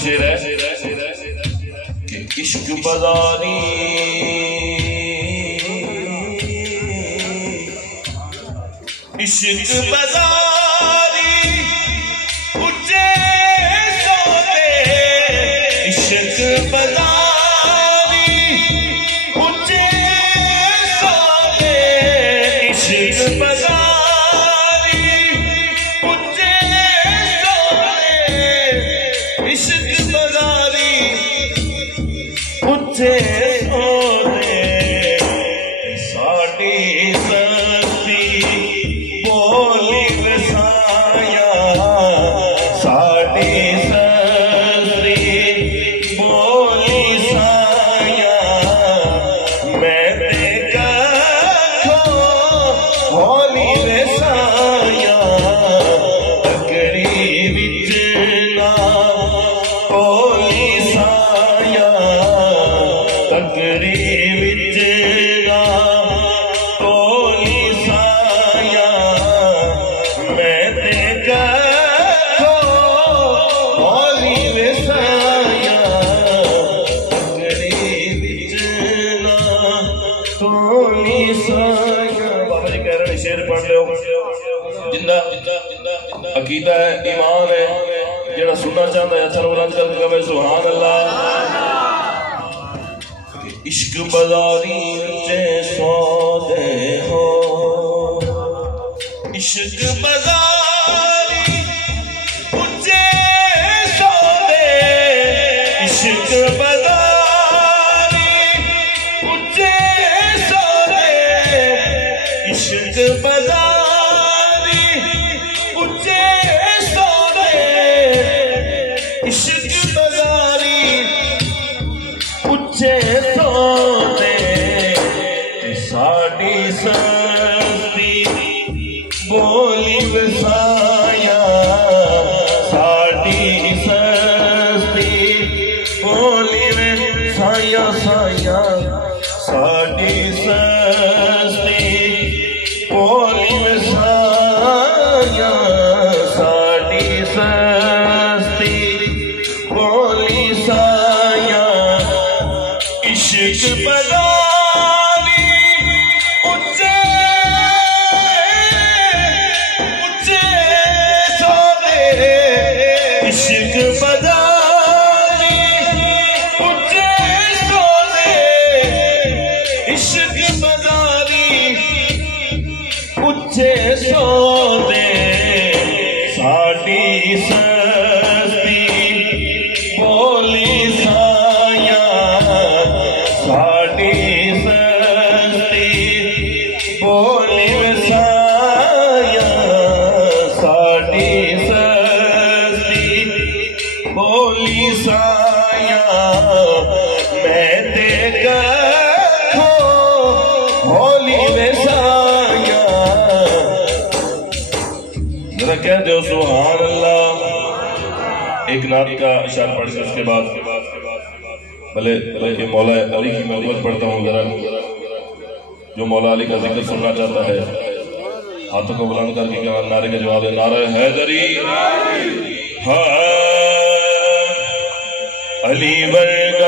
शेर है कि इश्क बाजारी इश्क बाजारी उच्चे सोते इश्क बाजारी उच्चे सोते इश्क बाजारी उच्चे सोते इश्क बाजारी उच्चे सोते साड़ी सस्ती बोली वसाया साड़ी सस्ती बोली साया मैं देखा होली वसाया तकड़ी विच ना होली साया तकड़ी विच ना होली साया मैं देखा होली वसाया तकड़ी विच ना होली साया। बाबा जी कह रहे शेर पढ़ लो जिंदा अकीदा है ईमान है जेड़ा सुनना चाहता है अच्छा बुलंद करके कहे सुभान अल्लाह। इश्क बाजारी चे सौदे हो इश्क बाजारी उच्चे सौदे इश्क बाजारी उच्चे सौदे इश्क बाजारी उच्चे सौदे इश्क बाजारी उच्चे सौदे साड़ी सस्ती बोली भूली साया मैं देखा होली वैसाया। जरा कह दो सुभान अल्लाह। एक नात का इशार पढ़ के उसके बाद भले भले मौला अली की मोहब्बत पढ़ता हूँ। जरा जो मौला अली का जिक्र सुनना चाहता है हाथों को बुलंद करके क्या नारे के जवाब है। नारा हैदरी हाँ अली वर्ग